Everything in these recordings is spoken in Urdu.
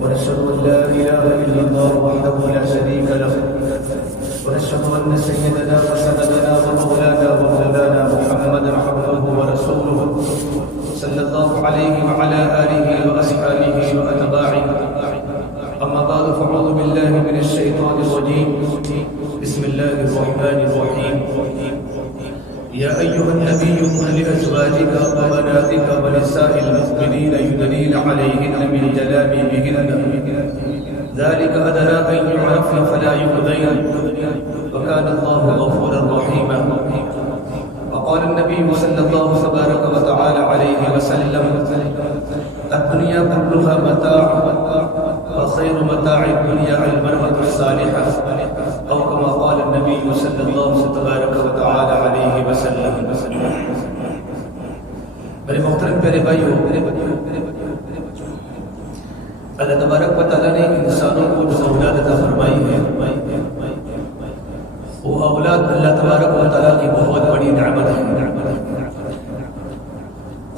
ونشهد أن لا إله إلا الله وحده لا شريك له ونشهد أن سيدنا وسندنا ومولانا ومولانا محمدا عبده ورسوله صلى الله عليه وعلى آله وأصحابه وأتباعه. أما بعد فأعوذ بالله من الشيطان الرجيم. بسم الله الرحمن الرحيم. يا أيها النبي قل لأزواجك وبناتك ونساء المؤمنين يدنين عليهن من جلابيبهن ذلك أدنى أن يعرفن فلا يؤذين وكان الله غفورا رحيما. وقال النبي صلى الله تبارك وتعالى عليه وسلم الدنيا كلها متاع وخير متاع الدنيا المرأة الصالحة أو كما قال النبي صلى الله تبارك وتعالى عليه وسلم. میرے محترم پیارے بھائیو، اللہ تبارک و تعالیٰ نے انسانوں کو جو اولاد عطا فرمائی ہے، وہ اولاد اللہ تبارک و تعالیٰ کی بہت بڑی نعمت ہے.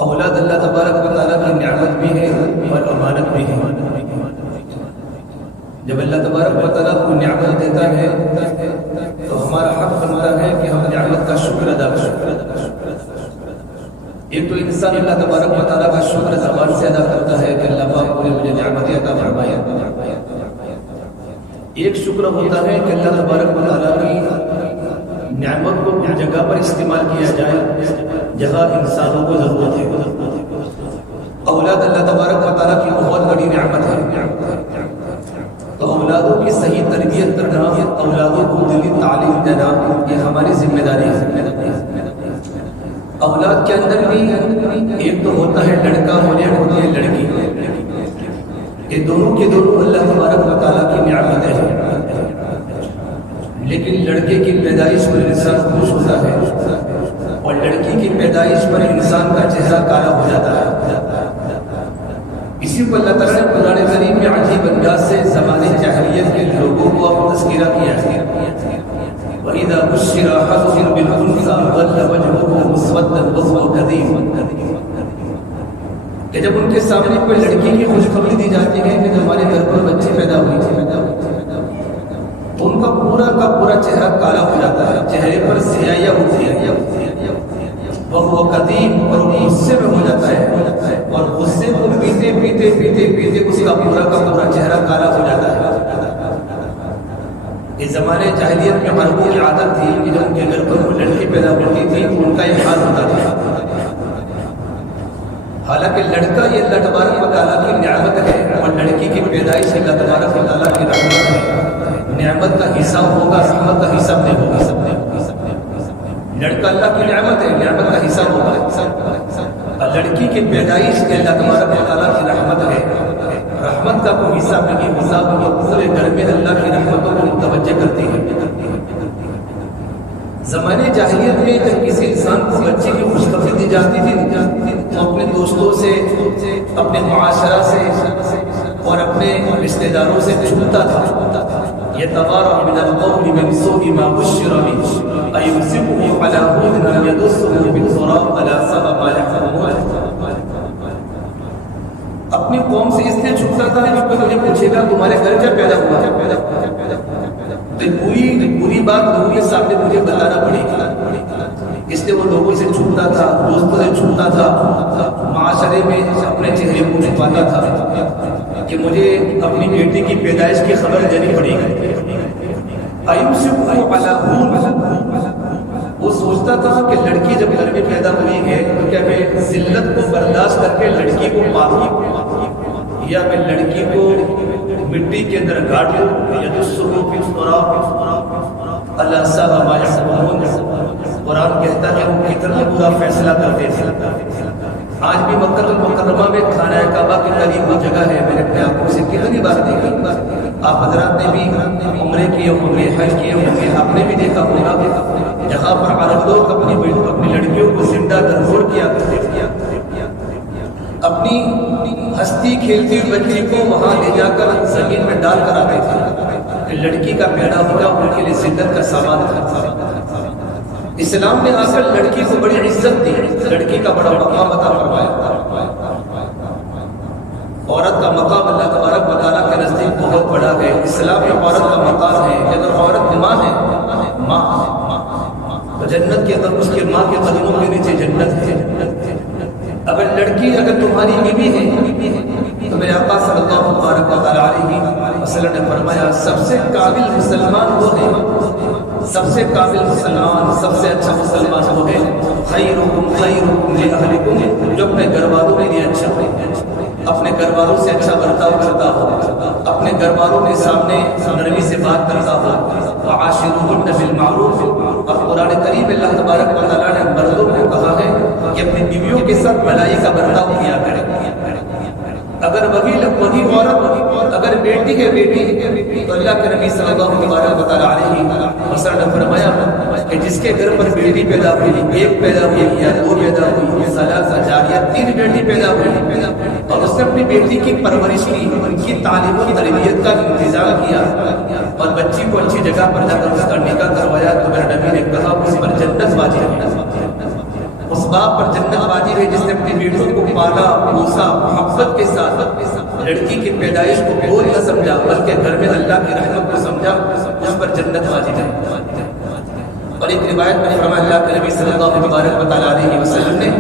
اولاد اللہ تبارک و تعالیٰ کی نعمت بھی ہے اور امانت بھی ہے. جب اللہ تبارک و تعالیٰ کو نعمت دیتا ہے تو ہمارا حق بنتا ہے کہ ہم نعمت کا شکر ادا کریں. ایک تو انسان اللہ تبارک و تعالیٰ کا شکر زبان سے ادا کرتا ہے کہ اللہ پاک نے مجھے نعمت عطا فرمائی. ایک شکر ہوتا ہے کہ اللہ تبارک و تعالیٰ کی نعمت کو جگہ پر استعمال کیا جائے جہاں انسانوں کو ضرورت ہے. اولاد اللہ تبارک و تعالیٰ کی بہت بڑی نعمت ہے. تو اولادوں کی صحیح تربیت کرنا، اولادوں کو دینی تعلیم دینا، یہ ہماری ذمہ داری ہے. اولاد کے اندر بھی ایک تو ہوتا ہے لڑکا اور ایک ہوتی ہے لڑکی. یہ دونوں کے دونوں اللہ تبارک و تعالیٰ کی نعمت ہے. لیکن لڑکے کی پیدائش پر انسان خوش ہوتا ہے اور لڑکی کی پیدائش پر انسان کا چہرہ کالا ہو جاتا ہے. اسی کو اللہ تعالیٰ نے قرآن کریم میں عجیب انداز سے زمانے جاہلیت کے لوگوں کو تذکرہ کیا ہے. وَإِذَا بُشِّرَ أَحَدُهُم بِالْأُنثَىٰ ظَلَّ وَجْهُهُ مُسْوَدًّا وَهُوَ كَظِيمٌ. کہ جب ان کے سامنے کوئی لڑکی کی خوشخبری دی جاتی ہے کہ ہمارے گھر پر بچی پیدا ہوئی تو ان کا پورا چہرہ کالا ہو جاتا ہے، چہرے پر سیاہیاں ہوتی ہیں. وہ قدیم اور غصے میں ہو جاتا ہے اور غصے کو پیتے پیتے پیتے پیتے اس کا پورا چہرہ کالا ہو جاتا ہے. اس زمانے جاہلیت میں عربوں کی عادت تھی کہ جب ان کے گھر پر کوئی لڑکی پیدا ہوتی تھی تو ان کا یہ حال ہوتا تھا. حالانکہ لڑکا یہ اللہ تبارک و تعالیٰ کی نعمت ہے اور لڑکی کی پیدائش اللہ تبارک و تعالیٰ کی رحمت ہے. نعمت کا حساب ہوگا، رحمت کا حساب نہیں ہوگا. لڑکا اللہ کی نعمت ہے، نعمت کا حساب ہوگا. اور لڑکی کی پیدائش اللہ تبارک و تعالیٰ کی رحمت ہے، رحمت کا کوئی حساب نہیں. حساب ہوگا پورے گھر میں اللہ کی رحمتوں کو متوجہ کرتی ہے. زمانے جاہلیت میں جب کسی انسان کو بچے کی خوشخبری دی جاتی تھی تو اپنے دوستوں سے، اپنے معاشرہ سے اور اپنے رشتہ داروں سے چھپتا تھا. يتوارى من القوم من سوء ما بشر به أيمسكه على هون أم يدسه بالتراب ألا ساء ما يحكمون. اپنی قوم سے اس لیے چھپتا تھا کہ کوئی مجھے پوچھے گا تمہارے گھر کیا پیدا ہوا، تو پوری بات لوگوں کے سامنے مجھے بتانا پڑے گی. اس لیے وہ لوگوں سے چھپتا تھا، دوستوں سے چھپتا تھا، معاشرے میں اپنے چہرے کو چھپاتا تھا کہ مجھے اپنی بیٹی کی پیدائش کی خبر دینی پڑے گی. وہ سوچتا تھا کہ لڑکی جب گھر میں پیدا ہوئی ہے تو کیا میں ذلت کو برداشت کر کے لڑکی کو ماروں یا میں لڑکی کو مٹی کے اندر گاڑ لوں یا دسو فی التراب اللہ ساء ما یحکمون. قرآن کہتا ہے وہ کتنا برا فیصلہ کرتے تھے. آج بھی مکہ المکرمہ میں خانہ کعبہ کے قریب وہ جگہ ہے، میں نے اپنے آنکھوں سے کتنی بار دیکھی. آپ حضرات نے بھی عمرے کیے ہوں گے، حج کیے ہوں گے، آپ نے بھی دیکھا ہوگا جہاں پر عرب لوگ اپنی لڑکیوں کو زندہ درگور کیا کرتے تھے. اپنی ہستی کھیلتی ہوئی بچی کو وہاں لے جا کر زمین میں ڈال کر آتے تھے کہ لڑکی کا پیدا ہونا ان کے لیے زندت کا سامان تھا. اسلام نے آ کر لڑکی کو بڑی عزت دی، لڑکی کا بڑا مقام عطا فرمایا. عورت کا مقام اللہ تبارک و تعالیٰ کے نزدیک بہت بڑا ہے۔ اسلام میں عورت کا مقام ہے کہ اگر عورت ماں ہے، تو جنت کے اندر اس کے ماں کے قدموں کے نیچے جنت ہے۔ اگر لڑکی اگر تمہاری بیوی ہے تو میرے آقا صلی اللہ تبارک و تعالیٰ علیہ وسلم نے فرمایا سب سے قابل مسلمان وہ ہے، سب سے قابل مسلمان، سب سے اچھا مسلمان وہ ہے خیرکم خیرکم لأہلکم، جو اپنے گھر والوں کے لیے اچھا ہو، اپنے گھر والوں سے اچھا برتاؤ کرتا ہو، اپنے گھر والوں کے سامنے نرمی سے بات کرتا ہو۔ وعاشروہن بالمعروف، اور قرآن کریم اللہ تبارک و تعالیٰ نے مردوں کو کہا ہے کہ اپنی بیویوں کے ساتھ بھلائی کا برتاؤ کیا کرے۔ اگر وہی عورت اگر بیٹی ہے بیٹی، تو اللہ کے نبی صلی اللہ علیہ وسلم نے فرمایا کہ جس کے گھر پر بیٹی پیدا ہوئی، ایک پیدا ہوئی یا دو پیدا ہوئی، ثلاثہ جاریہ، 3 بیٹی پیدا ہوئی، اور اس نے اپنی بیٹی کی پرورش کی، ان کی تعلیم و تربیت کا انتظام کیا اور بچی کو اچھی جگہ پر جا کر اس کا نکاح کروایا، تو میرے نبی نے کہا اس پر جنت واجب ہے۔ اس باپ پر جنت واجب ہے جس نے اپنی بیٹوں کو پالا پوسا محبت کے ساتھ، لڑکی کی پیدائش کو بوجھ نہ سمجھا بلکہ گھر میں اللہ کی رحمت کو سمجھا، اس پر جنت واجب ہے۔ اور ایک روایت میں فرمایا اللہ کے نبی صلی اللہ علیہ وسلم نے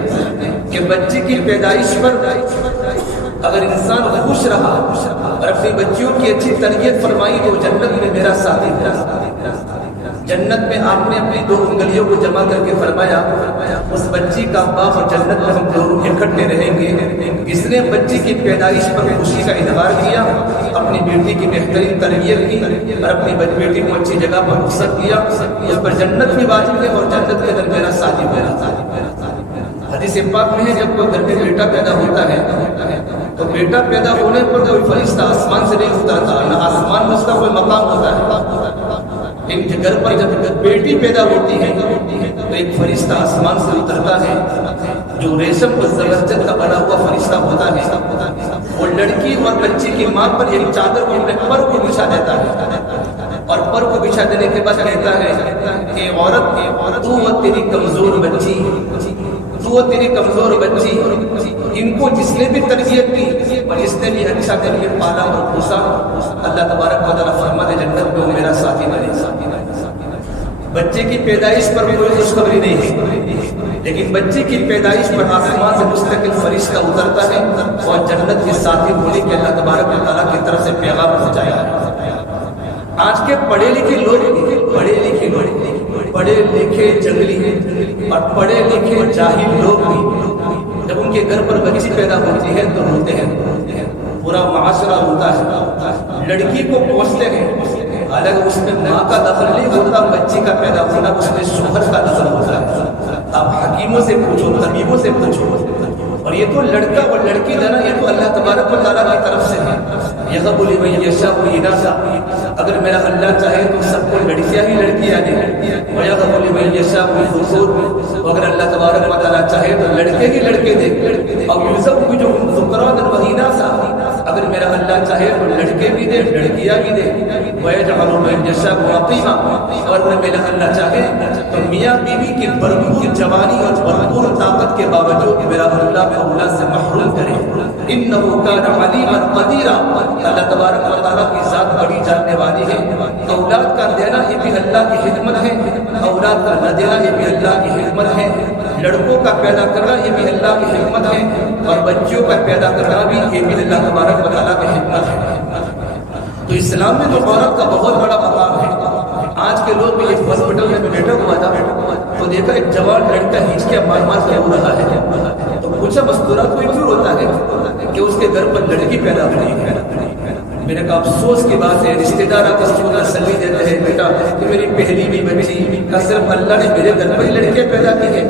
کہ بچی کی پیدائش پر اگر انسان خوش رہا اور اپنی بچیوں کی اچھی تربیت فرمائی تو جنت میں میرا ساتھی ہے۔ جنت میں آپ نے اپنی 2 انگلیوں کو جمع کر کے فرمایا اس بچی کا باپ اور جنت میں ہم دونوں اکٹھے رہیں گے۔ جس نے بچی کی پیدائش پر خوشی کا اظہار کیا، اپنی بیٹی کی بہترین تربیت کی اور اپنی بیٹی کو اچھی جگہ پر رخصت کیا، اس پر جنت بھی واجب ہے اور جنت کے اندر میرا ساتھی ہوا۔ حدیث پاک میں ہے جب کوئی گھر میں بیٹا پیدا ہوتا ہے تو بیٹا پیدا ہونے پر کوئی فرشتہ آسمان سے نہیں اترتا، نہ آسمان میں اس کا کوئی مقام ہوتا ہے۔ ایک گھر پر جب بیٹی پیدا ہوتی ہے تو ایک فرشتہ آسمان سے اترتا ہے جو ریشم و زبرجد کا بنا ہوا فرشتہ ہوتا ہے، وہ لڑکی اور بچی کی ماں پر ایک چادر کو اپنے پر کو بچھا دیتا ہے اور پر کو بچھا دینے کے بعد کہتا ہے کہ عورت تو اور تیری کمزور بچی، تو اور تیری کمزور بچی، ان کو جس نے بھی تربیت کی اور جس نے بھی اچھا کر کے پالا اور پوسا، اللہ تبارک و تعالیٰ فرماتے جنت میں وہ میرا ساتھی بنے۔ بچے کی پیدائش پر کوئی خوشخبری نہیں ہے، لیکن بچے کی پیدائش پر آسمان سے مستقل فرشتہ اترتا ہے اور جنت کے ساتھی بولے کہ اللہ تبارک و تعالیٰ کی طرف سے پیغام پہنچایا ہے۔ آج کے پڑھے لکھے لکھے جنگلی اور پڑھے لکھے جاہل لوگ بھی جب ان کے گھر پر بچی پیدا ہوتی ہے تو روتے ہیں، پورا معاشرہ روتا ہے، لڑکی کو پوچھتے ہیں، حالانکہ اس میں ماں کا دخل نہیں ہوتا، بچی کا پیدا ہونا اس میں شوہر کا دخل ہوتا ہے۔ آپ حکیموں سے پوچھو، طبیبوں سے پوچھو، اور یہ تو لڑکا اور لڑکی دنا یہ تو اللہ تبارک و تعالیٰ کی طرف سے ہے۔ یہب لمن یشاء اناثا، اگر میرا اللہ چاہے تو سب کو لڑکیاں ہی لڑکیاں دے، ویہب لمن یشاء الذکور، اگر اللہ تبارک و تعالیٰ چاہے تو لڑکے ہی لڑکے دے، اور یزوج ذکرانا واناثا، اگر میرا اللہ چاہے تو لڑکے بھی دے لڑکیاں بھی دے، ویجعل من یشاء عقیما، اور اگر میرا اللہ چاہے تو میاں بیوی کی بھرپور جوانی اور بھرپور طاقت کے باوجود میرا اللہ اولاد سے محروم کرے۔ انہ کان علیما قدیرا، اللہ تبارک و تعالیٰ کی ذات بڑی جاننے والی ہے۔ اولاد کا دینا یہ بھی اللہ کی حکمت ہے، اولاد کا نہ دینا یہ بھی اللہ کی حکمت ہے، لڑکوں کا پیدا کرنا یہ بھی اللہ کی حکمت ہے، اور بچیوں کا پیدا کرنا بھی یہ بھی اللہ تبارک و تعالیٰ کی حکمت ہے۔ تو اسلام میں تو عورت کا بہت بڑا مقام ہے۔ آج کے لوگ بھی ایک ہاسپٹل میں بیٹھا ہوا تھا تو دیکھا ایک جوان لڑکا ہچکیاں مار مار کے رو رہا ہے، تو پوچھا مستورات کوئی کیوں ہوتا ہے کہ اس کے گھر پر لڑکی پیدا ہوئی ہے۔ میں نے کہا افسوس کی بات ہے، رشتے دار آ کر تسلی دیتے ہیں بیٹا کہ میری پہلی بھی بچی کا صرف اللہ نے میرے گھر پر لڑکیاں پیدا کی ہے۔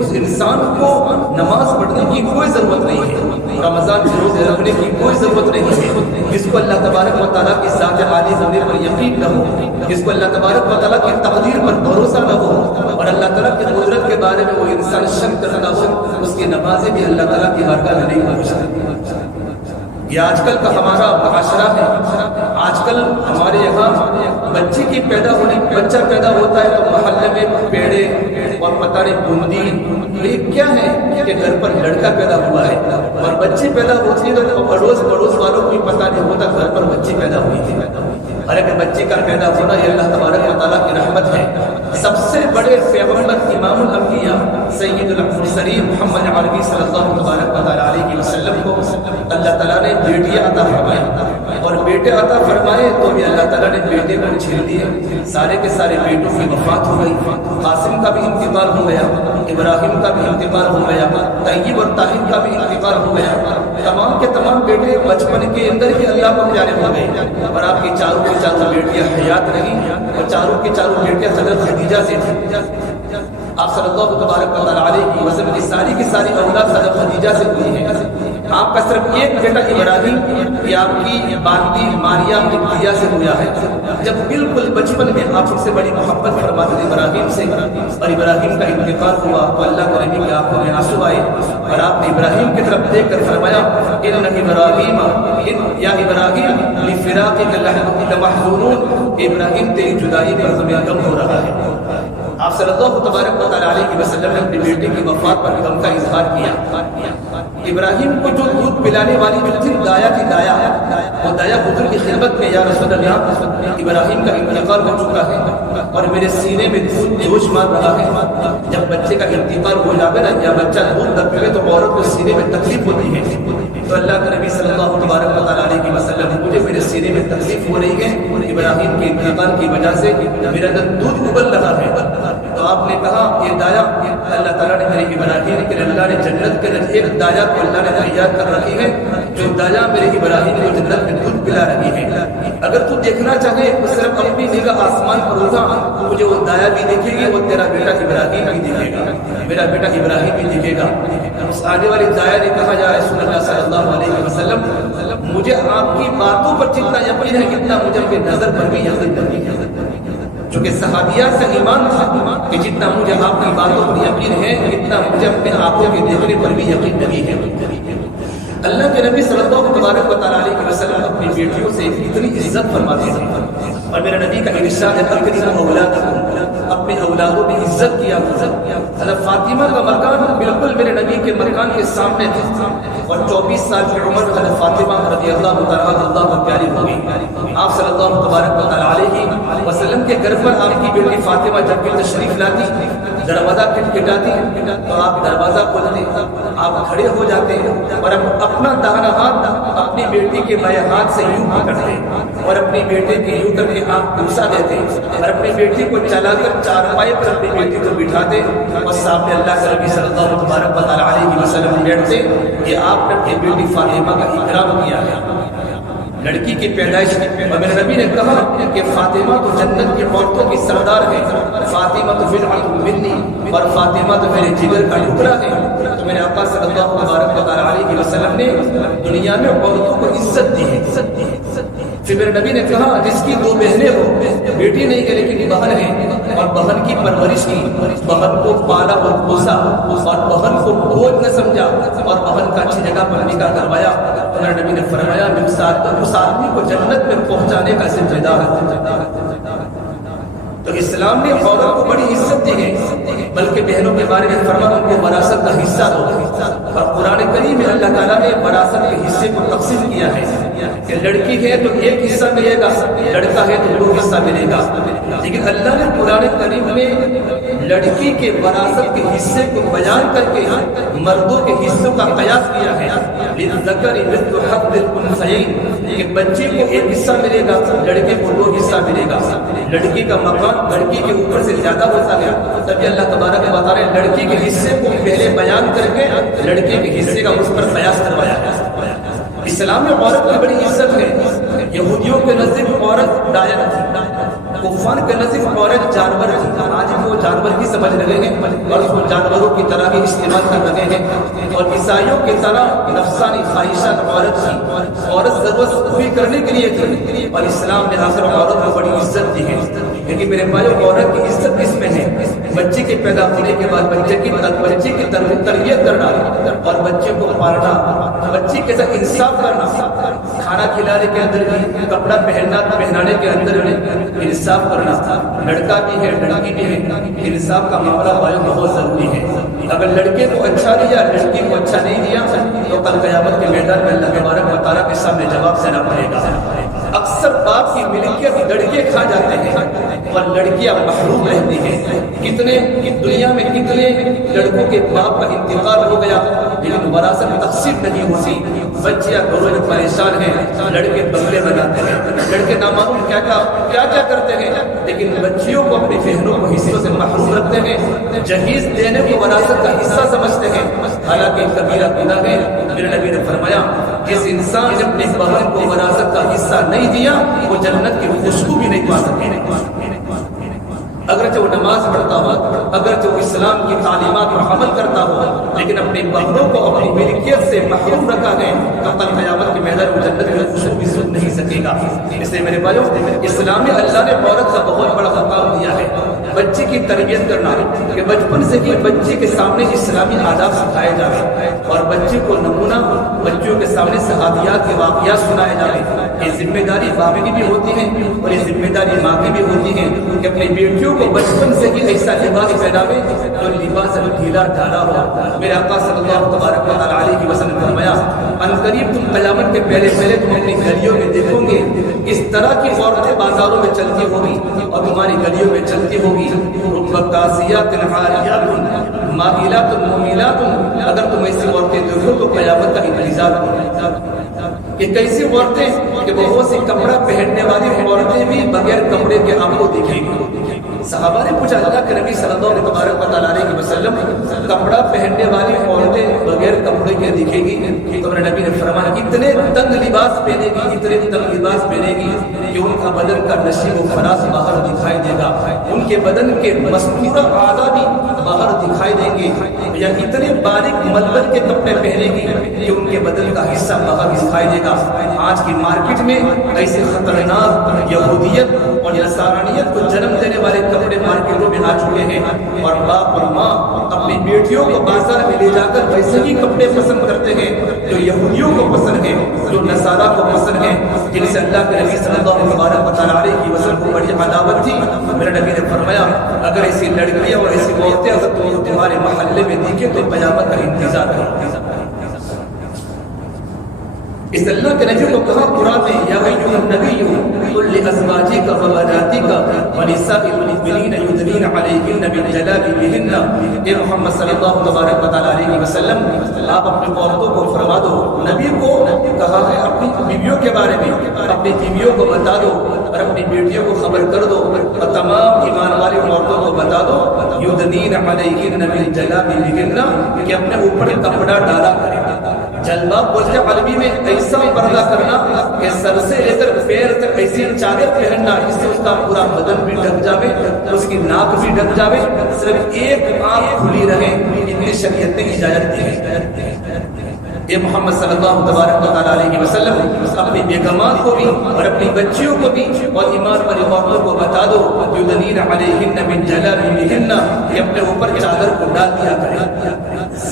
اس انسان کو نماز پڑھنے کی کوئی ضرورت نہیں ہے، رمضان کے روزے رکھنے کی کوئی ضرورت نہیں ہے، جس کو اللہ تبارک و تعالیٰ کی ذات عالی ہونے پر یقین نہ ہو، جس کو اللہ تبارک و تعالیٰ کی تقدیر پر بھروسہ نہ ہو اور اللہ تعالیٰ کی قدرت کے بارے میں وہ انسان شک کرتا ہو، اس کی نمازیں بھی اللہ تعالیٰ کی بارگاہ میں نہیں پہنچتی۔ یہ آج کل کا ہمارا معاشرہ ہے. آج کل ہمارے یہاں بچے کی بچہ پیدا ہوتا ہے تو محلے میں پیڑے اور پتہ نہیں بندی، یہ کیا ہے کہ گھر پر لڑکا پیدا ہوا ہے. اور بچی پیدا ہوتی ہے تو پڑوس والوں کو بھی پتہ نہیں ہوتا گھر پر بچی پیدا ہوئی تھی. حالانکہ بچے کا پیدا ہونا یہ اللہ تبارک و تعالیٰ کی رحمت ہے. سب سے بڑے پیغمبر امام الانبیاء سید المرسلین محمد عربی صلی اللہ تبارک و تعالیٰ علیہ وسلم کو اللہ تعالیٰ نے بیٹیاں عطا فرمائی، اور بیٹے عطا فرمائے تو بھی اللہ تعالیٰ نے بیٹے کو چھین لیے. سارے کے سارے بیٹوں کی وفات ہو گئی. قاسم کا بھی انتقال ہو گیا، ابراہیم کا بھی انتقال ہو گیا، طیب اور طاہر کا بھی انتقال ہو گیا. تمام کے تمام بیٹے بچپن کے اندر ہی اللہ کو پیارے ہو گئے. اور آپ کی چاروں کی چاروں بیٹیاں حیات رہی، اور چاروں کی چاروں بیٹیاں حضرت خدیجہ سے تھیں. آپ صلی اللہ تبارک و تعالیٰ علیہ وسلم کی ساری اولاد حضرت خدیجہ سے ہوئی ہے. آپ کا صرف ایک بیٹا ابراہیم یہ آپ کی باندی ماریا قبطیہ سے ہوا ہے. جب بالکل بچپن میں آپ سب سے بڑی محبت فرماتے تھے ابراہیم سے، اور ابراہیم کا انتقال ہوا تو اللہ کے نبی کی آنکھوں میں آنسو آئے، اور آپ نے ابراہیم کی طرف دیکھ کر فرمایا ان ابراہیم یا ابراہیم لفراقک لمحزونون، ابراہیم تیری جدائی پر ہمیں غم ہو رہا ہے. آپ صلی اللہ تبارک و تعالیٰ علیہ وسلم نے اپنے بیٹے کی وفات پر غم کا اظہار کیا. ابراہیم کو جو دودھ پلانے والی جو تھی دایا تھی، وہ دایا حضور کی خدمت میں یا رسول اللہ ابراہیم کا انتقال ہو چکا ہے اور میرے سینے میں دودھ جوش مار رہا ہے. جب بچے کا انتقال ہو جاتا ہے یا بچہ دودھ نہ پیے تو عورت کو سینے میں تکلیف ہوتی ہے. تو اللہ کے نبی صلی اللہ تبارک و تعالیٰ علیہ وسلم مجھے میرے سینے میں تکلیف ہو رہی ہے ابراہیم کے انتقال کی وجہ سے، میرا دودھ ابل رہا ہے. تو آپ نے کہا یہ دایا اللہ تعالیٰ نے میرے ابراہیم کے اللہ نے جنت کے ایک دایا کو اللہ نے تیار کر رکھی ہے، جو دایا میرے ابراہیم کو جنت میں دودھ پلا رہی ہے. اگر تو دیکھنا چاہے تو صرف اپنی نگاہ آسمان پر اٹھا، مجھے وہ دایا بھی دکھے گی، وہ تیرا بیٹا ابراہیم بھی دکھے گا، میرا بیٹا ابراہیم بھی دکھے گا. اس آنے والی دایا نے کہا یا رسول اللہ صلی اللہ علیہ وسلم مجھے آپ کی باتوں پر جتنا یقین ہے اتنا مجھے اپنی نظر پر بھی یقین نہیں ہے. چونکہ صحابیات کا ایمان تھا کہ جتنا مجھے آپ کی باتوں پر یقین ہے اتنا مجھے اپنے آنکھوں کے دیکھنے پر بھی یقین نہیں ہے. اللہ کے نبی صلی اللہ تبارک و تعالیٰ علیہ وسلم اپنی بیٹیوں سے اتنی عزت فرماتے ہیں، اور میرے نبی کا ارشاد ہے اکرموا اولادکم، اپنے اولادوں کی عزت کیا. حضرت فاطمہ کا مکان بالکل میرے نبی کے مکان کے سامنے تھا، اور 24 سال کی عمر حضرت فاطمہ رضی اللہ تعالیٰ اللہ پیاری ہو گئی. آپ صلی اللہ تبارک و تعالیٰ علیہ وسلم کے گھر پر آپ کی بیٹی فاطمہ جب بھی تشریف لاتی، دروازہ کھٹکھٹاتی تو آپ دروازہ کھولتے، آپ کھڑے ہو جاتے اور اپنا داہنا ہاتھ اپنی بیٹی کے بائیں ہاتھ سے یوں پکڑتے اور اپنی بیٹی کے یوں کر کے آپ بوسا دیتے، اور اپنی بیٹی کو چلا کر چارپائی پر اپنی بیٹی کو بٹھاتے اور سامنے اللہ کے نبی صلی اللہ تبارک و تعالیٰ علیہ وسلم بیٹھتے کہ آپ نے اپنی بیٹی فاطمہ کا اکرام کیا ہے. لڑکی کی پیدائش اور میرے نبی نے کہا کہ فاطمہ تو جنت کی عورتوں کی سردار ہے، فاطمہ تو بضعۃ منی، اور فاطمہ تو میرے جگر کا ٹکڑا ہے. تو میرے آقا صلی اللہ تبارک و تعالیٰ علیہ وسلم نے دنیا میں عورتوں کو عزت دی ہے. پھر میرے نبی نے کہا جس کی 2 بہنیں ہو، بیٹی نہیں ہے لیکن بہن ہے، اور بہن کی پرورش کی، بہن کو پالا اور پوسا، اور بہن کو بوجھ نہ سمجھا، اور بہن کا اچھی جگہ پر نکاح کروایا. تو میرے نبی نے فرمایا اس آدمی کو جنت میں پہنچانے کا ذمہ دار ہے. تو اسلام نے عورت کو بڑی عزت دی ہے، بلکہ بہنوں کے بارے میں فرمایا ان کو وراثت کا حصہ دو. اور قرآن کریم میں اللہ تعالیٰ نے وراثت کے حصے کو تقسیم کیا ہے کہ لڑکی ہے تو 1 حصہ ملے گا، لڑکا ہے تو 2 حصہ ملے گا. لیکن اللہ نے قرآن کریم میں لڑکی کے وراثت کے حصے کو بیان کر کے مردوں کے حصوں کا قیاس کیا ہے. للذکر مثل حظ الانثیین، کہ بچے کو 1 حصہ ملے گا، لڑکے کو 2 حصہ ملے گا. لڑکی کا مقام لڑکی کے اوپر سے زیادہ ہوتا گیا، تب اللہ تبارک و تعالیٰ نے لڑکی کے حصے کو پہلے بیان کر کے لڑکے کے حصے کا اس پر قیاس کروایا ہے. اسلام میں عورت کی بڑی عزت ہے. یہودیوں کے نزدیک عورت ڈاین تھی، کفار کے نزدیک عورت جانور تھی. آج وہ جانور کی سمجھ رہے ہیں اور اس کو جانوروں کی طرح ہی استعمال کر رہے ہیں. اور عیسائیوں کی طرح نفسانی خواہشات عورت تھی، عورت ضرورت پوری کرنے کے لیے تھی، اور اسلام نے آخر عورت کو بڑی عزت دی ہے. لیکن میرے بھائیو عورت کی عزت کس میں ہے؟ بچے کے پیدا ہونے کے بعد بچے کی تربیت کرنا اور بچے کو پالنا، بچے کے ساتھ انصاف کرنا، کھانا کھلانے کے اندر بھی، کپڑا پہنانے کے اندر بھی انصاف کرنا تھا. لڑکا بھی ہے لڑکی بھی ہے، انصاف کا معاملہ بہت ضروری ہے. اگر لڑکے کو اچھا دیا لڑکی کو اچھا نہیں دیا تو کل قیامت کے میدان میں اللہ تبارک و تعالیٰ کے سامنے جواب دینا پڑے گا. اکثر باپ کی ملکیت لڑکے کھا جاتے ہیں اور لڑکیاں محروم رہتی ہیں. کتنے دنیا میں کتنے لڑکوں کے باپ کا انتقال ہو گیا لیکن وراثت تقسیم نہیں ہوتی. بچے گھروں میں پریشان ہیں، لڑکے بنگلے بناتے ہیں، لڑکے نامعلوم کیا کیا کرتے ہیں، لیکن بچیوں کو اپنی بہنوں کو حصوں سے محروم رکھتے ہیں. جہیز دینے کو وراثت کا حصہ سمجھتے ہیں، حالانکہ کبیرہ گناہ ہے. میرے نبی نے فرمایا جس انسان نے اپنی بہن کو وراثت کا حصہ نہیں دیا وہ جنت کی خوشبو بھی نہیں پا سکے. اگرچہ وہ نماز پڑھتا ہو، اگرچہ وہ اسلام کی تعلیمات پر عمل کرتا ہو، لیکن اپنی بہنوں کو اپنی ملکیت سے محروم رکھا ہے تو کل قیامت کے میدان میں جنت میں خوشبو بھی سن نہیں سکے گا. اس لیے میرے بھائیو، اسلام میں اللہ نے عورت کا بہت بڑا مقام دیا ہے. بچے کی تربیت کرنا کہ بچپن سے ہی بچے کے سامنے اسلامی آداب سکھائے جائیں اور بچے کو نمونہ بچوں کے سامنے صحابیات کے واقعات سنائے جائیں. یہ ذمہ داری باپ کی بھی ہوتی ہے اور یہ ذمہ داری ماں کی بھی ہوتی ہے کہ اپنی بیٹیوں کو بچپن سے ہی ایسا لباس پہناوے جو لباس ڈھیلا ڈھالا ہو. میرے آقا صلی اللہ تبارک و تعالی علیہ وسلم نے فرمایا عنقریب تم قیامت کے پہلے تم اپنی گلیوں میں دیکھو گے اس طرح کی عورتیں بازاروں میں چلتی ہوگی اور تمہاری گلیوں میں چلتی ہوگی. رب کاسیات عاریات مائلات ممیلات. اگر تم ایسی عورتیں دیکھو تو قیامت کا انتظار کرو. کہ کیسی عورتیں کہ بہت سی کپڑا پہننے والی عورتیں بھی بغیر کپڑے کے آپ کو دکھیں گی. صحابہ نے پوچھا اللہ کے نبی صلی اللہ علیہ وسلم کپڑا پہننے والی عورتیں بغیر کپڑے کے دکھے گی تو نبی نے فرمایا اتنے تنگ لباس پہنے گی، اتنے تنگ لباس پہنے گی کہ ان کا بدن کا نشیب و فراز باہر دکھائی دے گا، ان کے بدن کے مستورہ اعضاء بھی باہر دکھائی دیں گے، یا اتنے باریک ملبل کے کپڑے پہنے گی کہ ان کے بدن کا حصہ باہر دکھائی دے گا. آج کی مارکیٹ میں ایسے خطرناک یہودیت اور نصرانیت کو جنم دینے والے کپڑے مارکیٹوں میں آ چکے ہیں اور باپ اور ماں اپنی بیٹیوں کو بازار میں لے جا کر ویسے ہی کپڑے پسند کرتے ہیں جو یہودیوں کو پسند ہیں، جو نصارہ کو پسند ہیں، جن سے اللہ کے نبی صلی اللہ علیہ وسلم کو بڑی عداوت تھی. میرے نبی نے فرمایا اگر ایسی لڑکیاں اور ایسی عورتیں اگر تمہارے محلے میں دیکھیں تو قیامت کا انتظار کرو. اس اللہ کے نبی کو کہا قرآن میں یا ایھا النبی قل لازواجک وبناتک ونساء المؤمنین یدنین علیہن من جلابیبہن. اے محمد صلی اللہ تبارک و تعالی علیہ وسلم آپ اپنی عورتوں کو فرما دو. نبی کو کہا ہے اپنی بیویوں کے بارے میں اپنی بیویوں کو بتا دو اور اپنی بیٹیوں کو خبر کر دو اور تمام ایمان والی عورتوں کو بتا دو یدنین علیہن من جلابیبہن کہ اپنے اوپر کپڑا ڈالا کریں. جلباب بولتے عربی میں ایسا پردہ کرنا کہ سر سے لے کر پیر تک ایسی چادر پہننا جس سے اس کا پورا بدن بھی ڈھک جاوے، اس کی ناک بھی ڈھک جاوے، صرف ایک آنکھ کھلی رہے. اتنی شریعت نے اجازت دی ہے. یہ محمد صلی اللہ تبارک و تعالی علیہ وسلم اپنی بیگمات کو بھی اور اپنی بچیوں کو بھی اور ایمان والی عورتوں کو بتا دو یدنین علیہن من جلابیبہن کہ اپنے اوپر چادر کو ڈال دیا کریں.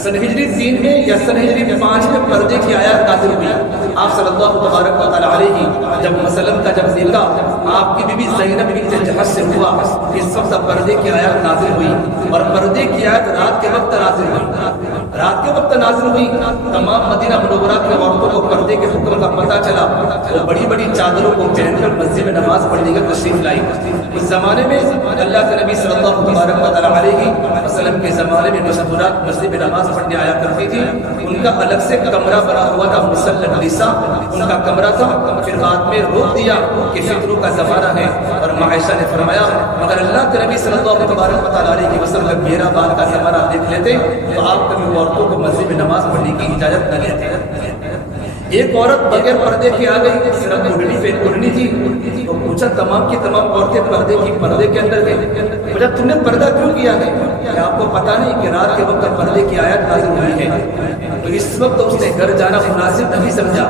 سن ہجری 3 میں یا سن ہجری 5 میں پردے کی آیات نازل ہوئی. آپ صلی اللہ تبارک و تعالی علیہ جب مسلم کا جب نکاح آپ کی بیوی زینب بنت جحش سے ہوا اس وقت پردے کی آیات نازل ہوئی اور پردے کی آیت رات کے وقت نازل ہوئی. رات کے وقت نازل ہوئی. تمام مدینہ منورہ کی عورتوں کو پردے کے حکم کا پتہ چلا. وہ بڑی بڑی چادروں کو پہن کر مسجد میں نماز پڑھنے کا تشریف لائی. اس زمانے میں اللہ کے نبی صلی اللہ تبارک و تعالی علیہ وسلم کے زمانے میں مستورات مسجد میں نماز پڑھنے آیا کرتی تھی. ان کا الگ سے کمرہ بنا ہوا تھا مصلی النساء ان کا کمرہ تھا. پھر بعد میں روک دیا کہ فتنوں کا زمانہ ہے اور عائشہ نے فرمایا اگر اللہ کے نبی صلی اللہ تبارک و تعالی علیہ وسلم میرا بال کا زمانہ دیکھ لیتے تو آپ کبھی عورتوں کو مسجد میں نماز پڑھنے کی اجازت نہ دیتے. ایک عورت بغیر پردے کی آ گئی، صرف اڑنی تھی. تو پوچھا تمام کی تمام عورتیں پردے کے اندر گئی. پوچھا تم نے پردہ کیوں کیا ہے؟ کہ آپ کو پتہ نہیں کہ رات کے وقت پردے کی آیت نازل ہوئی ہے. تو اس وقت اس نے گھر جانا مناسب نہیں سمجھا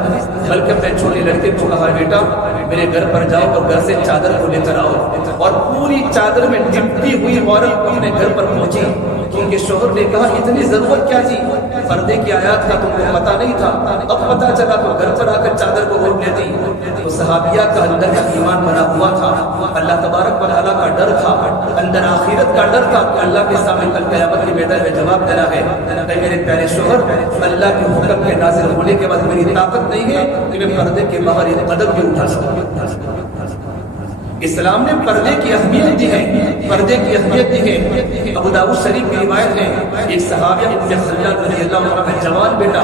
بلکہ اپنے چھوٹے لڑکے کو کہا بیٹا میرے گھر پر جاؤ اور گھر سے چادر کو لے کر آؤ. اور پوری چادر میں ڈپٹی ہوئی عورت اپنے گھر پر پہنچی. ان کے شوہر نے کہا اتنی ضرورت کیا تھی؟ پردے کی آیات کا تم کو پتہ نہیں تھا، اب پتہ چلا تو گھر پر آ کر چادر کو اوڑھ لیتی۔ تو صحابیات کا اندر کا ایمان بنا ہوا تھا، اللہ تبارک و تعالیٰ کا ڈر تھا، اندر آخرت کا ڈر تھا کہ اللہ کے سامنے کل قیامت کے میدان میں جواب دینا ہے کہ میرے پیارے شوہر اللہ کے حکم کے نازل ہونے کے بعد میری طاقت نہیں ہے کہ میں پردے کے باہر ایک قدم بھی اٹھا سکوں۔ اسلام نے پردے کی اہمیت دی ہے، پردے کی اہمیت دی ہے۔ ابو داؤد شریف کی روایت ہے، ایک صحابی ابن خلال رضی اللہ عنہ کا جوان بیٹا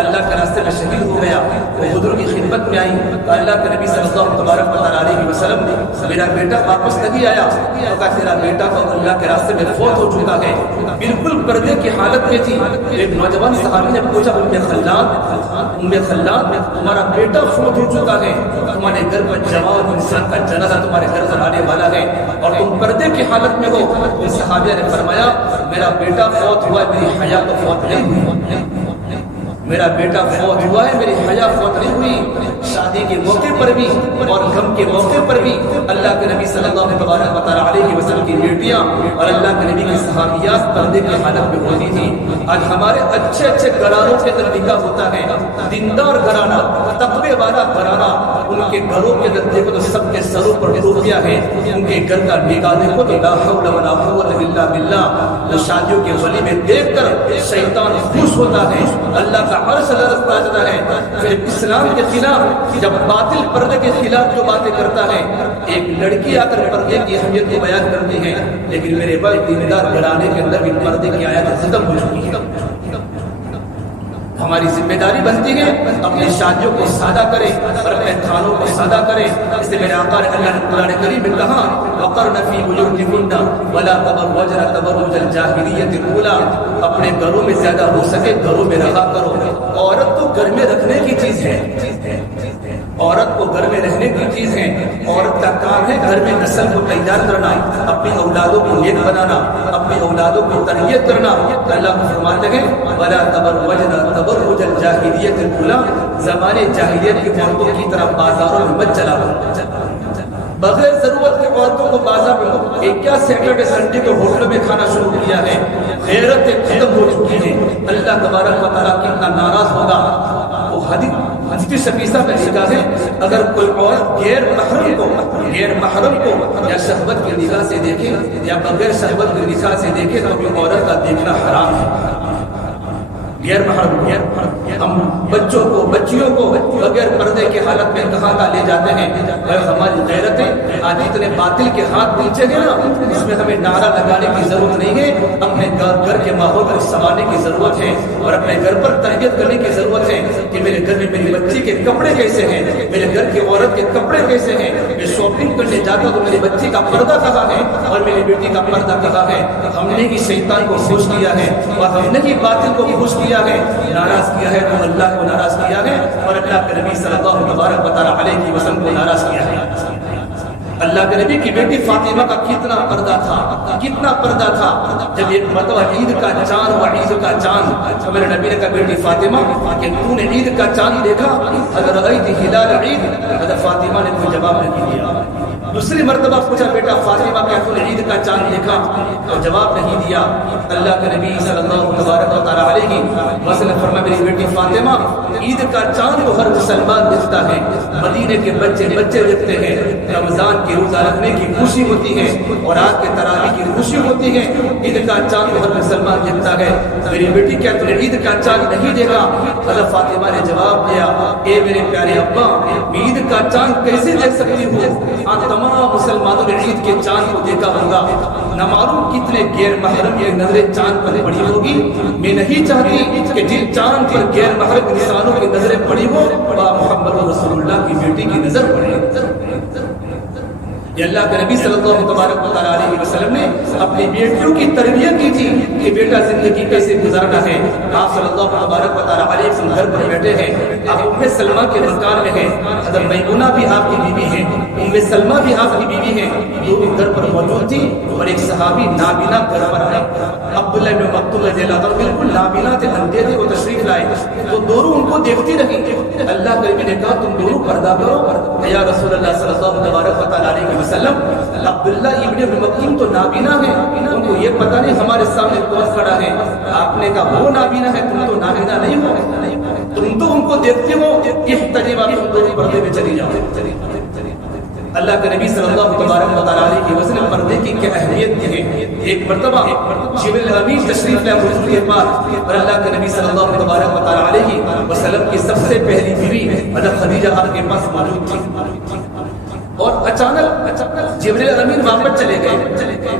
اللہ کے راستے میں شہید ہو گیا، وہ بزرگ کی خدمت میں آئی، اللہ کے نبی صلی اللہ علیہ وسلم نے میرا بیٹا واپس نہیں آیا، کہا تیرا بیٹا تو اللہ کے راستے میں فوت ہو چکا ہے، بالکل پردے کی حالت میں تھی۔ ایک نوجوان صحابی نے پوچھا ام خلال تمہارا بیٹا فوت ہو چکا ہے، تمہارے گھر پر جوان انسان کا جنازہ تمہارے گھر پر آنے والا ہے اور تم پردے کی حالت میں ہو۔ ان صحابیہ نے فرمایا میرا بیٹا فوت ہوا ہے، میری حیا تو فوت نہیں ہوئی، میرا بیٹا فوت ہوا ہے، میری حیا فوت نہیں ہوئی۔ شادی کے موقع پر بھی اور غم کے موقع پر بھی اللہ کے نبی صلی اللہ علیہ وسلم کی بیٹیاں اور اللہ کے نبی کی صحابیات پردے کی حالت میں ہوتی تھی۔ آج ہمارے اچھے اچھے گھرانوں کے اندر نکاح ہوتا ہے، دیندار گھرانہ، تقوی والا گھرانہ، ان کے گھروں کے اندر دیکھو تو سب کے سروں پر ٹوپیاں ہیں، ان کے گھر کا نکاح دیکھو تو لا حول ولا قوت الا باللہ، وہ شادیوں کے ولی میں دیکھ کر شیطان خوش ہوتا ہے، اللہ کا عرش لرز پا جاتا ہے۔ پھر اسلام کے خلاف جب باطل پردے کے خلاف جو باتیں کرتا ہے، ایک لڑکی آ کر پردے کی اہمیت کو بیان کرتی ہے، لیکن میرے بھائی دیندار گھرانے کے اندر بھی پردے کی آیات ختم ہو چکی ہے۔ ہماری ذمہ داری بنتی ہے اپنی شادیوں کو سادہ کریں اور اپنے کھانوں کو سادہ کریں۔ اس لیے میرے آقا نے اللہ نے قرآن کریم میں کہا وَقَرْنَ فِي بُيُوتِكُنَّ وَلَا تَبَرَّجْنَ تَبَرُّجَ الْجَاهِلِيَّةِ الْأُولَىٰ، اپنے گھروں میں زیادہ ہو سکے گھروں میں رہا کرو۔ عورت تو گھر میں رکھنے کی چیز ہے، عورت کو گھر میں رہنے کی چیز ہے، عورت کا کام ہے گھر میں نسل کو تیار کرنا، اپنی اولادوں کو نیک بنانا، اپنی اولادوں کو تربیت کرنا۔ اللہ کو فرماتے ہیں وَلَا تَبَرَّجْنَ تَبَرُّجَ الْجَاهِلِيَّةِ الْأُولَىٰ، زمانے جاہلیت کی عورتوں کی طرح بازاروں میں مت چلا بغیر ضرورت کے عورتوں کو بازار میں ایک کیا سیٹرڈے سنڈے کو ہوٹلوں میں کھانا شروع کیا ہے، غیرت ختم ہو چکی ہے۔ اللہ تبارک و تعالیٰ کتنا ناراض ہوگا۔ وہ حدیث شفیسہ میں لکھا ہے اگر کوئی عورت غیر محرم کو یا شہوت کی نگاہ سے دیکھے یا بغیر شہوت کی نگاہ سے دیکھے تو بھی عورت کا دیکھنا حرام ہے۔ غیر محرم ہم بچوں کو بچیوں کو بغیر پردے کے حالت میں کہاں لے جاتے ہیں۔ ہماری غیرتیں آج اتنے باطل کے ہاتھ نیچے گئے نا، اس میں ہمیں نعرہ لگانے کی ضرورت نہیں ہے، اپنے گھر کے ماحول کو سنبھالنے کی ضرورت ہے اور اپنے گھر پر تربیت کرنے کی ضرورت ہے کہ میرے گھر میں میری بچی کے کپڑے کیسے ہیں، میرے گھر کی عورت کے کپڑے کیسے ہیں، میں شاپنگ کرنے جاتا ہوں تو میری بچی کا پردہ کہاں ہے اور میری بیٹی کا پردہ کہاں ہے۔ ہم نے ہی شیطان کو خوش کیا ہے اور ہم نے ہی باطل کو خوش کیا ہے، ناراض کیا ہے تو اللہ کو ناراض کیا ہے اور اللہ کے نبی صلی اللہ علیہ وسلم کو ناراض کیا ہے۔ اللہ کے نبی کی بیٹی فاطمہ کا کتنا پردہ تھا، کتنا پردہ تھا۔ جب ایک مرتبہ عید کا چاند ہوا، عید کا چاند، تو میرے نبی نے کہا بیٹی فاطمہ کہ تو نے عید کا چاند دیکھا؟ اگر رأیت ہلال عید، حضرت فاطمہ نے کوئی جواب نہیں دیا۔ دوسری مرتبہ پوچھا بیٹا فاطمہ کیا تو نے عید کا چاند دیکھا؟ تو جواب نہیں دیا۔ اللہ کے نبی صلی اللہ علیہ وسلم فرمایا میری بیٹی فاطمہ عید کا چاند تو ہر مسلمان دیکھتا ہے، مدینے کے بچے دیکھتے ہیں، رمضان کے روزہ رکھنے کی خوشی ہوتی ہے اور رات کے تراویح کی خوشی ہوتی ہے، عید کا چاند تو ہر مسلمان دیکھتا ہے، میری بیٹی کیا تو نے عید کا چاند نہیں دیکھا؟ حضرت فاطمہ نے جواب دیا اے میرے پیارے ابا میں عید کا چاند کیسے دیکھ سکتی ہوں؟ تمام مسلمانوں نے عید کے چاند کو دیکھا ہوگا، نہ معلوم کتنے غیر محرم یہ نظریں چاند پر پڑی ہوگی۔ میں نہیں چاہتی کہ جن چاند پر غیر محرم انسانوں کی نظریں پڑی ہو محمد رسول اللہ کی بیٹی کی نظر پڑے۔ یہ اللہ کے نبی صلی اللہ علیہ وسلم نے اپنی بیٹیوں کی تربیت کی تھی کہ بیٹا زندگی کیسے گزارنا ہے۔ آپ صلی اللہ علیہ وسلم گھر پر بیٹھے ہیں، آپ ام سلمہ کے مکان میں ہیں، حضرت میمونہ بھی آپ کی بیوی ہیں، ام سلمہ بھی آپ کی بیوی ہیں، دونوں گھر پر موجود تھی اور ایک صحابی نابینا گھر پر آئے، عبداللہ بن مکتوم رضی اللہ عنہ بالکل نابینا تھے، اندھے تھے، وہ تشریف لائے تو دونوں ان کو دیکھتی رہی۔ اللہ کے نبی نے کہا تم دونوں پردہ کرو، یا رسول اللہ صلی اللہ علیہ وسلم وسلم عبداللہ ابن ابی مکتوم تو نابینا ہے، ان کو یہ پتہ نہیں ہمارے سامنے کون کھڑا ہے۔ آپ نے کہا وہ نابینا ہے، تم تو نابینا نہیں ہو، تم تو ان کو دیکھتے ہو، احتجبا تم تو پردے میں چلی جاؤ۔ اللہ کے نبی صلی اللہ تبارک و تعالیٰ علیہ وسلم پردے کی کیا اہمیت ہے۔ ایک مرتبہ جبریل امین تشریف لائے حضور کے پاس، اور اللہ کے نبی صلی اللہ تبارک و تعالیٰ علیہ وسلم کی سب سے پہلی بیوی حضرت خدیجہ آپ کے پاس موجود تھی، اور اچانک جبریل امین واپس چلے گئے،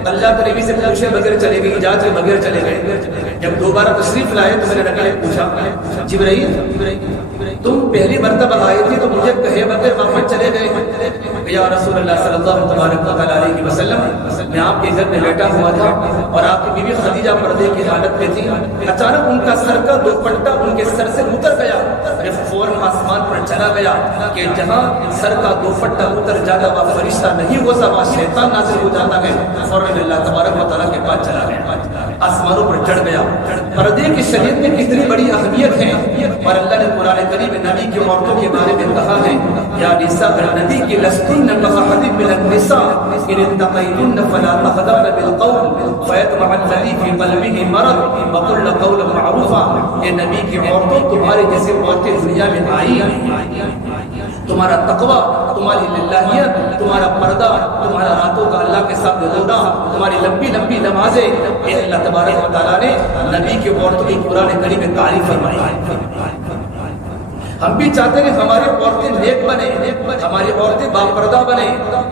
اللہ کے نبی سے پوچھے بغیر چلے گئے، اجازت کے بغیر چلے گئے۔ جب دوبارہ تشریف لائے تو میں نے نبی نے پوچھا جبرائیل تم پہلی مرتبہ آئے تھے تو مجھے کہے بغیر واپس چلے گئے؟ یا رسول اللہ صلی اللہ تبارک و تعالیٰ علیہ وسلم میں آپ کے گھر میں بیٹھا ہوا تھا اور آپ کی بیوی خدیجہ پردے کی حالت میں تھی، اچانک ان کا سر کا دوپٹہ ان کے سر سے اتر گیا، میں فوراً آسمان پر چلا گیا کہ جہاں سر کا دوپٹہ اتر جاتا وہاں فرشتہ نہیں ہوتا وہاں شیطان نازل ہو جاتا ہے، فوراً اللہ تبارک و تعالیٰ کے پاس چلا گیا، آسمانوں پر چڑھ گیا۔ پردے کی شریعت میں کتنی بڑی اہمیت ہے، اور اللہ نے قرآن کریم میں نبی کی عورتوں کے بارے میں کہا ہے یا نساء النبی کی لستن كأحد من النساء إن اتقيتن فلا تخضعن بالقول فيطمع الذي في قلبه مرض وقلن قولا معروفا۔ یہ نبی کی عورتوں تمہارے جیسے عورتیں دنیا میں آئی ہیں، تمہارا تقوی، تمہاری للہیت، تمہارا پردہ، تمہارا راتوں کا اللہ کے ساتھ رونا، تمہاری لمبی لمبی نمازیں، یہ اللہ تبارک و تعالیٰ نے نبی کی عورتوں کی قرآن کریم میں تعریف فرمائی ہے۔ ہم بھی چاہتے ہیں ہماری عورتیں نیک بنے، ہماری عورتیں باپردہ بنے،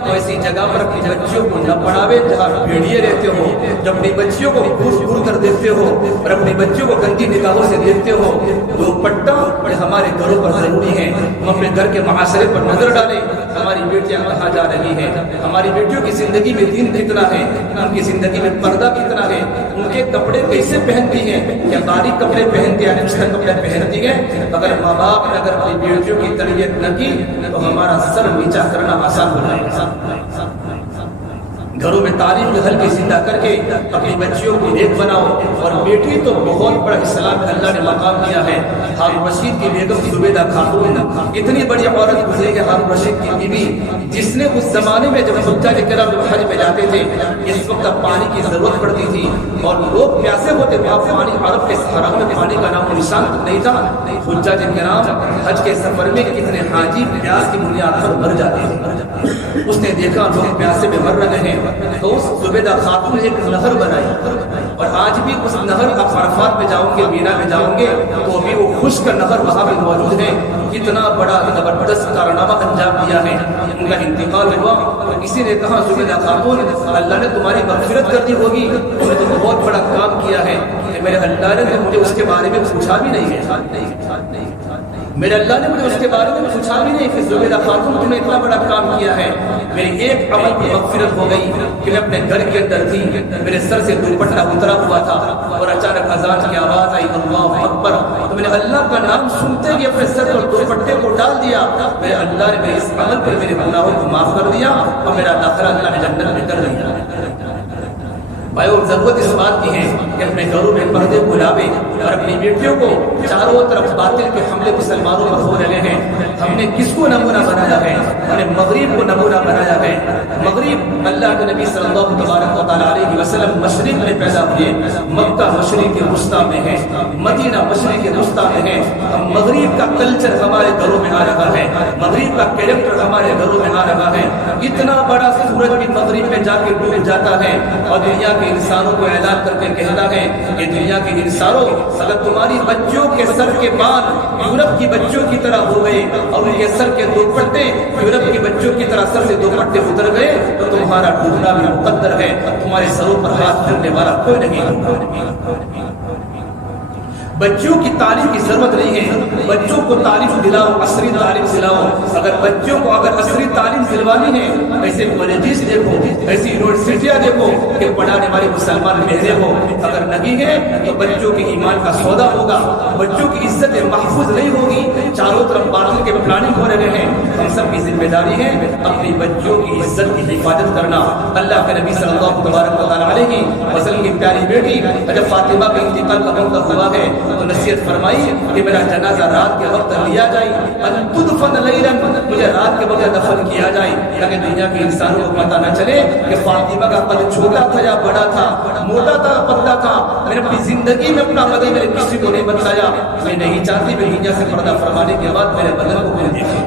تو ایسی جگہ پر اپنی بچیوں کو نہ پڑھاوے جہاں بھیڑیے رہتے ہو، جب اپنی بچیوں کو گور کر دیکھتے ہو اور اپنی بچیوں کو گندی نگاہوں سے دیکھتے ہو۔ دوپٹہ ہمارے گھروں پر ضروری ہے، ہم اپنے گھر کے معاشرے پر نظر ڈالیں، ہماری بیٹیاں کہاں جا رہی ہیں، ہماری بیٹیوں کی زندگی میں دین کتنا ہے، ان کی زندگی میں پردہ کتنا ہے، ان کے کپڑے کیسے پہنتی ہیں، کیا باریک کپڑے پہنتی ہیں، اچھے کپڑے پہنتی ہیں۔ اگر ماں باپ اگر اپنی بیٹیوں کی تربیت نہ کی تو ہمارا سر نیچا کرنا آسان ہو جائے گا۔ گھروں میں تعلیم کے حلقے زندہ کر کے اپنی بچیوں کو نیک بناؤ، اور بیٹی تو بہت بڑا اسلام میں اللہ نے مقام دیا ہے۔ ہارون رشید کی بیگم زبیدہ خاتون اتنی بڑی عورت گزری ہے، ہارون رشید کی بیوی، جس نے اس زمانے میں جب حجاج کرام جب حج میں جاتے تھے اس وقت پانی کی ضرورت پڑتی تھی اور لوگ پیاسے ہوتے تھے، پانی عرب کے حرم میں پانی کا نام و نشان نہیں تھا۔ حجاج کرام حج کے سفر میں کتنے حاجی پیاس کی بنیاد پر مر جاتے تھے، اس نے دیکھا لوگ پیاسے میں مر رہے ہیں تو اس زبیدہ خاتون نے ایک نہر بنائی، اور آج بھی اس نہر آپ عرفات میں جاؤں گے، مینا میں جاؤں گے تو بھی وہ خشک نہر وہاں بھی موجود ہے۔ اتنا بڑا زبردست کارنامہ انجام دیا ہے۔ ان کا انتقال ہوا تو کسی نے کہا زبیدہ خاتون اللہ نے تمہاری مغفرت کر دی ہوگی، تم نے تو بہت بڑا کام کیا ہے کہ میرے اللہ نے تو مجھے اس کے بارے میں پوچھا بھی نہیں ہے، میرے اللہ نے مجھے اس کے بارے میں پوچھا بھی نہیں کہ زبیدہ خاتون تم نے اتنا بڑا کام کیا ہے۔ میری ایک عمل کی مغفرت ہو گئی کہ میں اپنے گھر کے اندر تھی، میرے سر سے دوپٹہ اترا ہوا تھا اور اچانک اذان کی آواز آئی اللہ اکبر، تو میں نے اللہ کا نام سنتے ہی اپنے سر پر دوپٹے کو ڈال دیا، میرے اللہ نے میرے اس عمل پر میرے گناہوں کو معاف کر دیا اور میرا داخلہ اللہ نے جنت میں کر دیا۔ بھائیو ضرورت اس بات کی ہے کہ اپنے گھروں میں پردے کو لاوے، اور اپنی بیٹیوں کو چاروں طرف باطل کے حملے مسلمانوں پر ہو رہے ہیں۔ ہم نے کس کو نمونہ بنایا ہے؟ ہم نے مغرب کو نمونہ بنایا ہے۔ مغرب اللہ کے نبی صلی اللہ تبارک و تعالیٰ علیہ وسلم مشرق میں پیدا ہوئے، مکہ مشرق کے وسطیٰ میں ہے، مدینہ مشرق کے وسطیٰ میں ہے۔ ہم مغرب کا کلچر ہمارے گھروں میں آ رہا ہے، مغرب کا کیریکٹر ہمارے گھروں میں آ رہا ہے۔ اتنا بڑا سورج بھی مغرب میں جا کے ڈوب جاتا ہے، اور دنیا کے انسانوں کو اعلان کر کے کہتا ہے کہ دنیا کے انسانوں اگر تمہاری بچوں کے سر کے بال یورپ کی بچوں کی طرح ہو گئے اور ان کے سر کے دوپٹے یورپ کی بچوں کی طرح سر سے دوپٹے اتر گئے تو تمہارا ڈوبنا بھی مقدر ہے، تمہارے سروں پر ہاتھ پھیرنے والا کوئی نہیں۔ بچوں کی تعلیم کی ضرورت نہیں ہے، بچوں کو تعلیم دلاؤ، عصری تعلیم دلاؤ۔ اگر بچوں کو اگر عصری تعلیم دلوانی ہے، ایسے کالجز دیکھو، ایسی یونیورسٹیاں دیکھو کہ پڑھانے والے مسلمان مہرے ہو، اگر نہیں ہے تو بچوں کے ایمان کا سودا ہوگا، بچوں کی عزت محفوظ نہیں ہوگی، چاروں طرف باطل کے پلاننگ ہو رہے ہیں۔ ہم سب کی ذمہ داری ہے اپنی بچوں کی عزت کی حفاظت کرنا۔ اللہ کے نبی صلی اللہ تبارک و تعالیٰ علیہ وسلم کی پیاری بیٹی جب فاطمہ کا انتقال کا وقت ہوا ہے تو نصیحت فرمائی کہ میرا جنازہ رات کے وقت لیا جائے، ان تدفن لیلا، مجھے رات کے وقت دفن کیا جائے تاکہ دنیا کے انسانوں کو پتہ نہ چلے کہ فاطمہ کا قد چھوٹا تھا یا بڑا تھا، موٹا تھا پتلا تھا۔ میں نے اپنی زندگی میں اپنا بدن میرے کسی کو نہیں بتایا۔ میں نہیں چاہتی میں دنیا سے پردہ فرمانے کے بعد میرے بدن کو کوئی دیکھے۔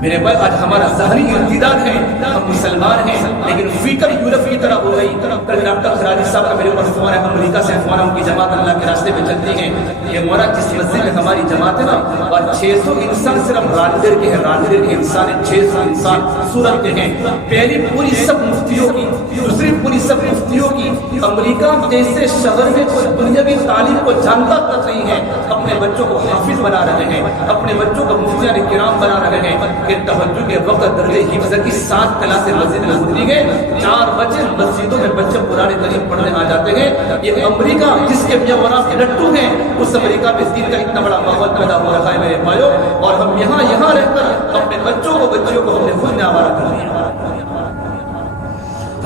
میرے بھائی آج ہمارا ظاہری ارتداد ہے، ہم مسلمان ہیں لیکن فکر یورپ کی طرح ہو گئی۔ کل ڈاکٹر خراجی صاحب کا میرے اوپر فون ہے، امریکہ سے فون ہے، ان کی جماعت اللہ کے راستے پہ چلتی ہے۔ یہ مولا جس مسجد میں ہماری جماعت ہے نا، اور 600 انسان صرف رانڈیر کے ہیں، رانڈیر کے انسان ہیں 600 انسان سورت کے ہیں۔ پہلی پوری سب مفتیوں کی، دوسری پوری سب مفتیوں کی۔ امریکہ جیسے شہر میں کوئی دنیاوی تعلیم کو جانتا تک نہیں ہے، اپنے بچوں کو حافظ بنا رہے ہیں، اپنے بچوں کو مفتیان کرام بنا رہے ہیں کہ تہجد کے وقت درجے حفظ کی 7 کلاسیں مسجد میں گزری گئے، 4 بجے مسجدوں میں بچے قرآن کریم پڑھنے آ جاتے ہیں۔ یہ امریکہ جس کے میاں مولا کے لٹو ہیں، اس امریکہ میں دین کا اتنا بڑا ماحول پیدا ہو رہا ہے میرے بھائیوں، اور ہم یہاں رہ کر اپنے بچوں کو بچیوں کو ہم نے خود نے آوارہ کر دیا۔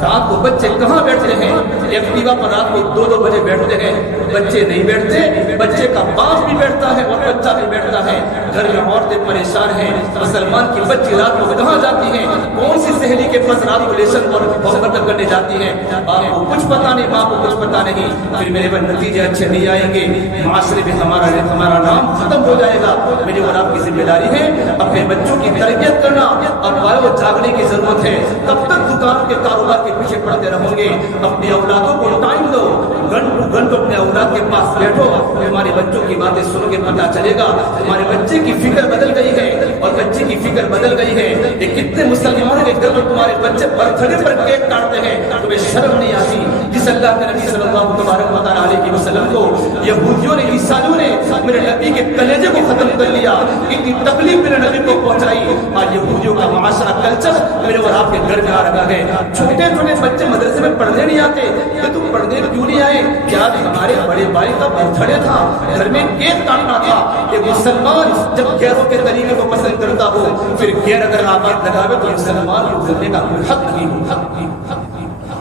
رات کو بچے کہاں بیٹھتے ہیں؟ ایکٹیوا پر رات کو 2-2 بجے بیٹھتے ہیں۔ بچے نہیں بیٹھتے، بچے کا باپ بھی بیٹھتا ہے اور بچہ بھی بیٹھتا ہے۔ گھر میں عورتیں پریشان ہیں۔ مسلمان کی بچی رات کو کہاں جاتی ہیں؟ کون سی سہیلی کے پاس رات کو لیسن اور محبت کرنے جاتی ہیں؟ باپ کو کچھ پتا نہیں، ماں کو کچھ پتا نہیں۔ پھر میرے پر نتیجے اچھے نہیں آئیں گے، معاشرے میں ہمارا نام ختم ہو جائے گا۔ میری اور آپ کی ذمہ داری ہے اپنے بچوں کی تربیت کرنا۔ اب وہ جاگنے کی ضرورت ہے۔ کب تک دکان کے کاروبار کے پیچھے پڑتے رہو گے؟ اپنی اولادوں کو ٹائم دو، گھنٹوں اپنے اولاد کے پاس بیٹھو، ہمارے بچوں کی باتیں سنو گے پتہ چلے گا ہمارے بچے کی فکر بدل گئی ہے اور بچے کی فکر بدل گئی ہے۔ یہ کتنے مسلمانوں کے گھر میں تمہارے بچے برتھڈے پر کیک کاٹتے ہیں، تمہیں شرم نہیں آتی؟ جس اللہ کے نبی صلی اللہ علیہ وسلم کو یہودیوں نے، عیسائیوں نے میرے نبی کے کلیجے کو ختم کر لیا، اتنی تکلیف میرے نبی کو پہنچائی۔ آج یہودیوں کا معاشرہ کلچر میرے اور آپ کے گھر میں آ رہا ہے۔ چھوٹے چھوٹے بچے مدرسے میں پڑھنے نہیں آتے کہ تم پڑھنے کیوں نہیں آئے؟ کیا ہمارے بڑے بھائی کا برتھڈے تھا، گھر میں کیک کاٹنا تھا۔ ایک مسلمان جب غیروں کے طریقے کو پسند کرتا ہو، پھر غیر اگر آباد لگاوے تو مسلمان کو کرنے کا کوئی حق نہیں ہو۔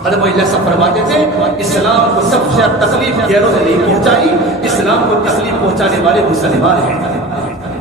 حضرت علیہ السلام فرماتے تھے اسلام کو سب سے تکلیف غیروں سے نہیں پہنچائی، اسلام کو تکلیف پہنچانے والے مسلمان ہیں۔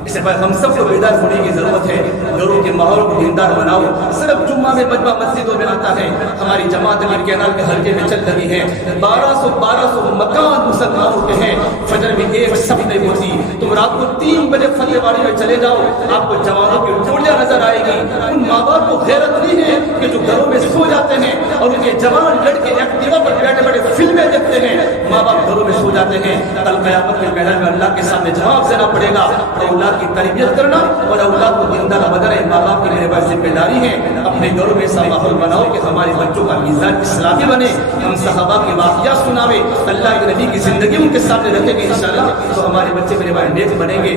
اس سے ہم سب کو بیدار ہونے کی ضرورت ہے۔ گھروں کے ماحول کو دیندار بناؤ۔ صرف جمعہ میں مجمع مسجدوں میں آتا ہے، ہماری جماعت علی کینال کے حلقے میں چل رہی ہے، 1200 مکان مسلمانوں کے ہیں، فجر میں ایک صف نہیں ہوتی۔ تم رات کو 3 بجے فتح واڑی میں چلے جاؤ، آپ کو جوانوں کی ٹولیاں نظر آئے گی۔ ان ماں باپ کو غیرت نہیں ہے کہ جو گھروں میں سو جاتے ہیں اور ان کے جوان لڑکے ایکٹیوا پر بیٹھے بیٹھے فلمیں دیکھتے ہیں، ماں باپ گھروں میں سو جاتے ہیں۔ کل قیامت کے میدان میں اللہ کے سامنے جواب دینا پڑے گا۔ اولاد کی تربیت کرنا اور اولاد کو دیندار بنانا ماں باپ کی میرے پاس ذمہ داری ہے۔ اپنے گھروں میں ایسا ماحول بناؤ کہ ہمارے بچوں کا مزاج اسلامی بنے، ہم صحابہ کے واقعات سناوے، اللہ کے نبی کی زندگی ان کے سامنے رکھیں گے انشاءاللہ تو ہمارے بچے میرے بھائی نیک بنیں گے۔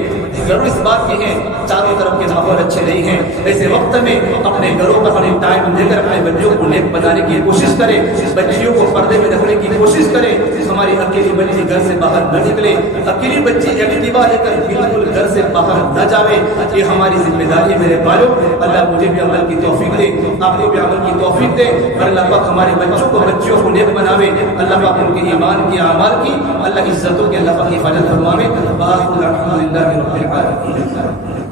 ضرور اس بات کی ہے چاروں طرف کے ماحول اچھے نہیں ہیں، ایسے وقت میں اپنے گھروں پر ہمیں ٹائم دے کر اپنے بچوں کو نیک بنانے کی کوشش کریں، بچیوں کو پردے میں رکھنے کی کوشش کریں۔ ہماری اکیلی بچی گھر سے باہر نہ نکلے، اکیلی بچی ایکٹیوا لے کر بالکل گھر سے باہر نہ جاوے، یہ ہماری ذمہ داری ہے میرے بھائیوں۔ اللہ مجھے بھی عمل کی توفیق دے، آپ کو بھی عمل کی توفیق دے، اور اللہ پاک ہمارے بچوں کو بچیوں کو نیک بناوے، اللہ پاک ان کے ایمان کی اعمال کی اللہ عزتوں کی اللہ پاک حفاظت فرماوے۔ الحمد للہ رب العالمین۔